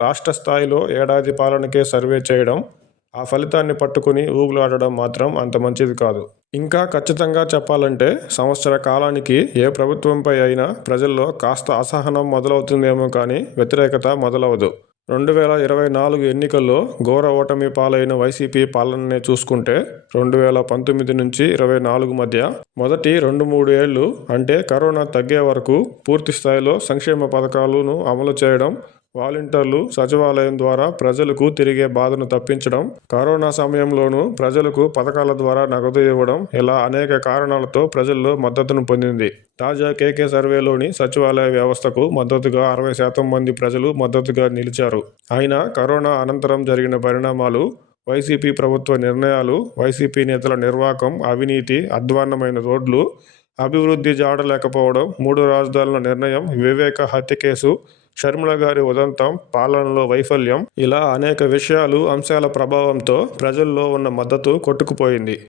రాష్ట్ర స్థాయిలో ఏడాది పాలనకే సర్వే చేయడం, ఆ ఫలితాన్ని పట్టుకుని ఊగులాడడం మాత్రం అంత మంచిది కాదు. ఇంకా ఖచ్చితంగా చెప్పాలంటే సంవత్సర కాలానికి ఏ ప్రభుత్వంపై అయినా ప్రజల్లో కాస్త అసహనం మొదలవుతుందేమో కానీ వ్యతిరేకత మొదలవదు. 2024 ఎన్నికల్లో ఘోర ఓటమి పాలైన వైసీపీ పాలననే చూసుకుంటే 2019 నుంచి 24 మధ్య మొదటి 2-3 ఏళ్లు అంటే కరోనా తగ్గే వరకు పూర్తి స్థాయిలో సంక్షేమ పథకాలను అమలు చేయడం, వాలంటీర్లు, సచివాలయం ద్వారా ప్రజలకు తిరిగే బాధను తప్పించడం, కరోనా సమయంలోనూ ప్రజలకు పథకాల ద్వారా నగదు ఇవ్వడం ఇలా అనేక కారణాలతో ప్రజల్లో మద్దతును పొందింది. తాజా కేకే సర్వేలోని సచివాలయ వ్యవస్థకు మద్దతుగా 60% మంది ప్రజలు మద్దతుగా నిలిచారు. అయినా కరోనా అనంతరం జరిగిన పరిణామాలు, వైసీపీ ప్రభుత్వ నిర్ణయాలు, వైసీపీ నేతల నిర్వాకం, అవినీతి, అధ్వాన్నమైన రోడ్లు, అభివృద్ధి జాడలేకపోవడం, 3 రాజధానుల నిర్ణయం, వివేక హత్య కేసు, షర్మిల గారి ఉదంతం, పాలనలో వైఫల్యం ఇలా అనేక విషయాలు, అంశాల ప్రభావంతో ప్రజల్లో ఉన్న మద్దతు కొట్టుకుపోయింది.